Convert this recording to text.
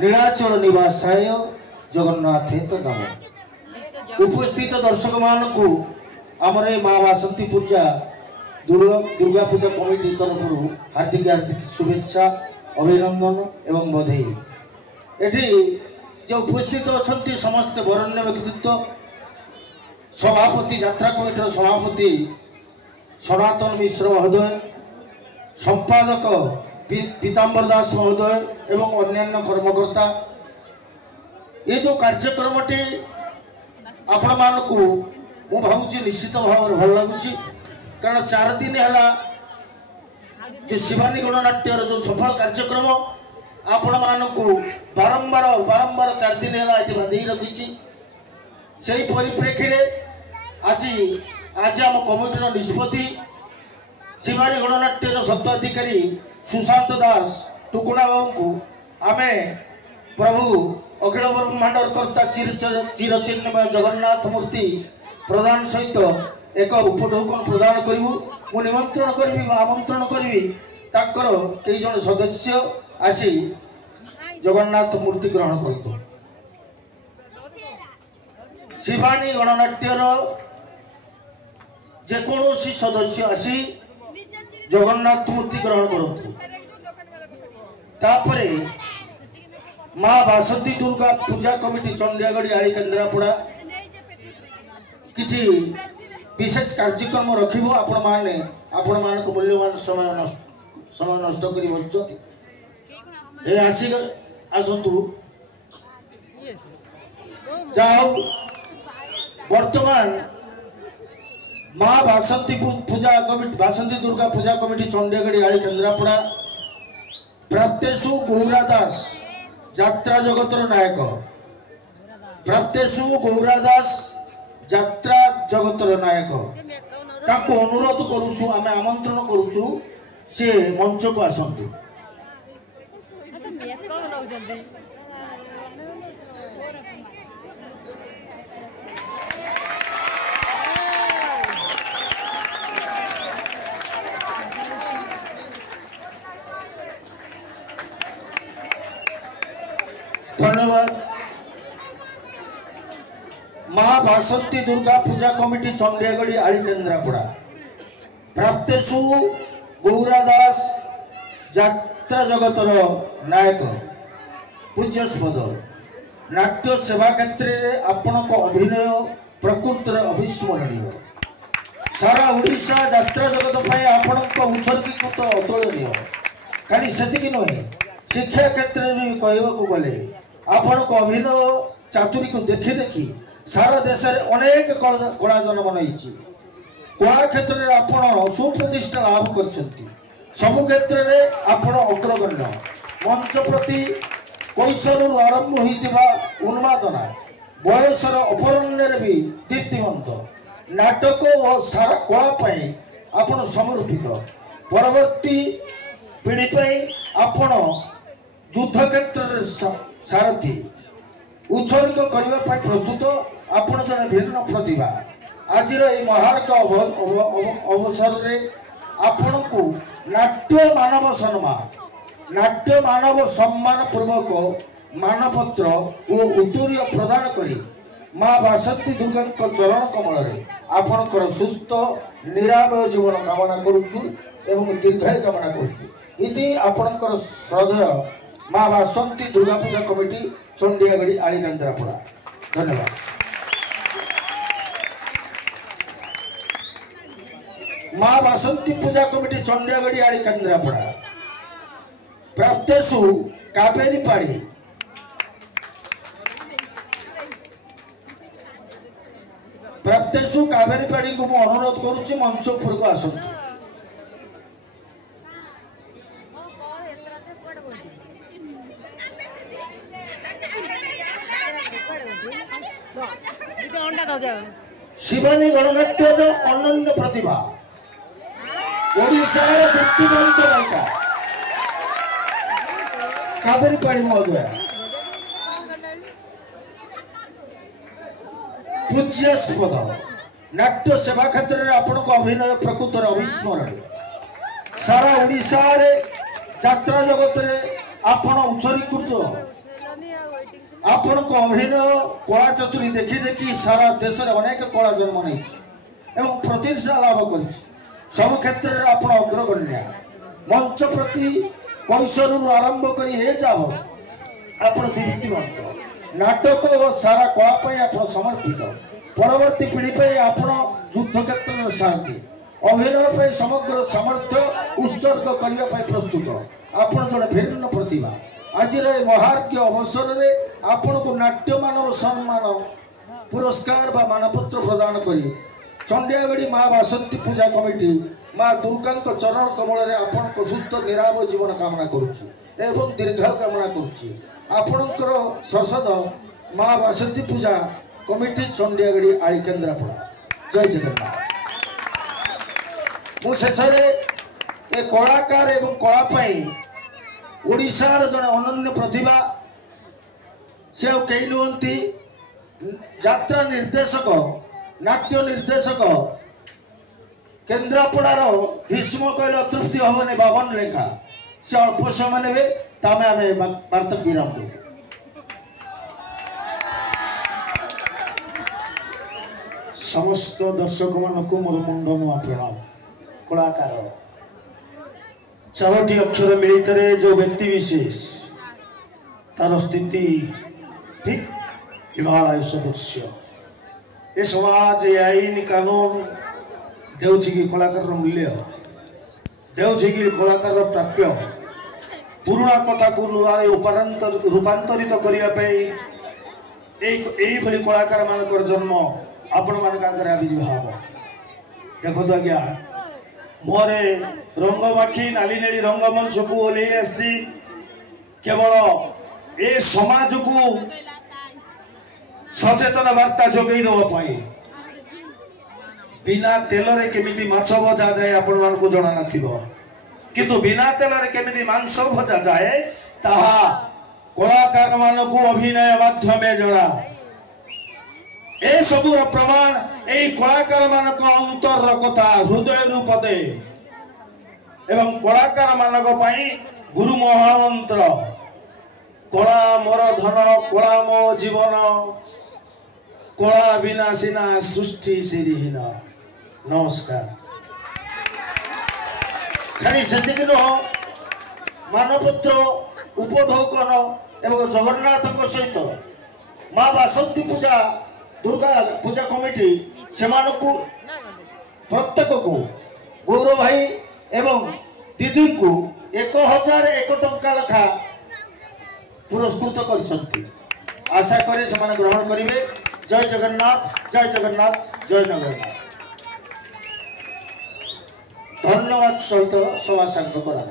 नीलाचल निवासाय जगन्नाथ तो नम। उपस्थित दर्शक मानू आमर माँ वासंती पूजा दुर्गा पूजा कमिटी तरफ हार्दिक हार्दिक शुभेच्छा अभिनंदन एवं बधाई। एठी जो उपस्थित अच्छा समस्त वरण्य व्यक्तित्व सभापति यात्रा कमिटर सभापति सनातन मिश्र महोदय, संपादक पीताम्बर दास महोदय एवं अन्यान्य कर्मकर्ता, ये जो कार्यक्रमटी आपण मानक मु भावुची निश्चित भाव भल लगुच। कारण 4 दिन है जो शिवानी गणनाट्यर जो सफल कार्यक्रम आपण मानक बारंबार बारंबार 4 दिन है ये बांधि रखी। से परिप्रेक्षी आज आम कमिटर निष्पत्ति शिवानी गणनाट्यर सत्ताधिकारी सुशांत दास टुकुणा बाबू को आमे प्रभु अखिल ब्रह्मांड कर्ता चिरचिन्मय जगन्नाथ मूर्ति प्रदान सहित एक उपढौकन प्रदान करूँ। मु निमंत्रण करी आमंत्रण करी ताकर कई जन सदस्य आसी जगन्नाथ मूर्ति ग्रहण करतु। शिवानी गणनाट्यर जेकोसी सदस्य आसी जगन्नाथ मूर्ति ग्रहण करतु। तापरे माँ वासंती दुर्गा पूजा कमिटी चंडियागढ़ आली केन्द्रापड़ा किसी विशेष कार्यक्रम रखिबो। आपण मान मूल्यवान समय नष्ट करी बसुछथि ए आसतु जाओ। वर्तमान माँ वासंती पूजा कमिटी वासंती दुर्गा पूजा कमिटी चंडियागढ़ आली केन्द्रापड़ा प्राप्तेशु गौरा दास यात्रा जगतर नायक प्राप्तेशु गौरा दास यात्रा जगतर नायक ताको अनुरोध करूछु आमे आमंत्रण करूछु से मंच को आसंतु। धन्यवाद। माँ वासंती दुर्गा पूजा कमिटी चंडियागढ़ आली केन्द्रापड़ा प्राप्तेशु गौरा दास यात्रा जगतर नायक पूज्यस्पद नाट्य सेवा क्षेत्र में आपण को अभिनय प्रकृत अविस्मरणीय। सारा ओडिशा यात्रा जगत पर आपण उत्सर्गीकृत अतुलनीय। खाली सेतिक नुहे शिक्षा क्षेत्र में कहवा को गले आपण को अभिनय चातुरी को देखी देखी सारा देश में अनेक कला जन्म नहीं। कला क्षेत्र में आपण सुप्रतिष्ठा लाभ कर सबु क्षेत्र में आपण अग्रगण्य। मंच प्रति कैशोर आरंभ होता उन्मादना बयसर अपरण्य भी दीप्तिमंत नाटक और सारा कला आपण समर्पित। परवर्ती पीढ़ी आपण युद्ध क्षेत्र सारथी उत्सर्ग करने प्रस्तुत आपण जन भिन्न प्रतिभा। आज महार्ग अवसर में आपण को नाट्य मानव सम्मान पूर्वक मानपत्र और उत्तरीय प्रदान करी माँ वासंती दुर्गा चरण कमल में आपणकर सुस्थ निरामय जीवन कामना करुछु एवं दीर्घायु कामना करुछु। इति आपणकर श्रद्धेय माँ वासंती दुर्गा पूजा कमिटी चंडियागढ़ आली केन्द्रापड़ा। धन्यवाद। माँ वासंती पूजा कमिटी चंडियागढ़ आली केन्द्रापड़ा प्राप्तेशु कावेरी पाड़ी प्राप्तेशु कावेरी पाड़ी को मु अनुरोध करुच्ची मंच उपर को आसतु। शिवानी गणनाट्यर अनन्य प्रतिभा ओडिशा दीप्तिमंत नायिका कावेरी पाड़ी महोदय पूज्यस्पद नाट्य सेवा क्षेत्र में आपण को अभिनय प्रकृत अविस्मरणीय। सारा ओडिशा रे यात्रा जगत रे आपण उत्सर्गीकृत आपण को अभिनय कला चतुरी देखी देखी सारा देश में अनेक कला जन्म नहीं एवं प्रतिष्ठा लाभ कर सब क्षेत्र में आप अग्रगण्य मंच प्रति कैशोर आरंभ कर जाओ आप दीप्तिमंत नाटक और सारा कला आप समर्पित परवर्ती पीढ़ी पे आप युद्ध क्षेत्र में शांति अभिनय समग्र सामर्थ्य उत्सर्ग करने प्रस्तुत आपण जड़े भिन्न प्रतिभा आज महार्घ्य अवसर में आपण को नाट्य मानव सम्मान पुरस्कार बा मानपत्र प्रदान करी चंडियागढ़ी माँ बासंती पूजा कमिटी माँ दुर्गा चरण कमल में आपण को सुस्थ निराम जीवन कामना करुच्ची एवं दीर्घ कामना करुच्ची आपणकर ससद माँ बासंती पूजा कमिटी चंडियागढ़ी आଳି केन्द्रापड़ा जय जगन्नाथ। मु शेष ए कलाकार एवं कलापाई ओडिशार जड़े अनन्य प्रतिभा से कई नुहति यात्रा निर्देशक नाट्य निर्देशक केन्द्रापड़ार भीष्म कहले अतृप्ति हबने बावन लेखा से अल्प समय ने तामे आमे वार्ता विराम दो। समस्त दर्शक मान को मोर मुंडन प्रणाम। कलाकार चारोटी अक्षर मिलित जो व्यक्ति विशेष तार स्थिति ठीक हिमालय सदृश ये समाज ये आईन कानून देउछि कि कलाकार मूल्य देउछि कि कलाकार प्राप्य पुराना कथा को नुआरे रूपांतरित करने कलाकार मान जन्म आपण मान आविर्भाव देखो आज्ञा मोरे रंगमाखी नाली नेली रंगमंच को ओल्लई आसी केवल ए समाज को सचेतन वार्ता जोगई देवाई बिना तेल रे केमिति माछ भजा जाए आपण मान को जना नथिबो किंतु बिना तेल रे केमिति मांस भजा जाए ताहा कलाकार मान को अभिनय माध्यमे जड़ा ए सबु प्रमाण ए कलाकार मान को अंतर कथा हृदय रूपदे एवं कलाकार मान गुरु महामंत्र कला मोर धन कला मो जीवन कला बिना सिना सृष्टि सिरिहीन। नमस्कार। खाली से मानपत्र उपढौकन एवं जगन्नाथ सहित माँ बासंती पूजा दुर्गा पूजा कमिटी से प्रत्येक को गौरव भाई एवं दीदी को 1001 टंका लेखा पुरस्कृत कर आशा करे से ग्रहण करेंगे। जय जगन्नाथ जय जगन्नाथ जय जगन्नाथ। धन्यवाद सहित सभा सांग करा।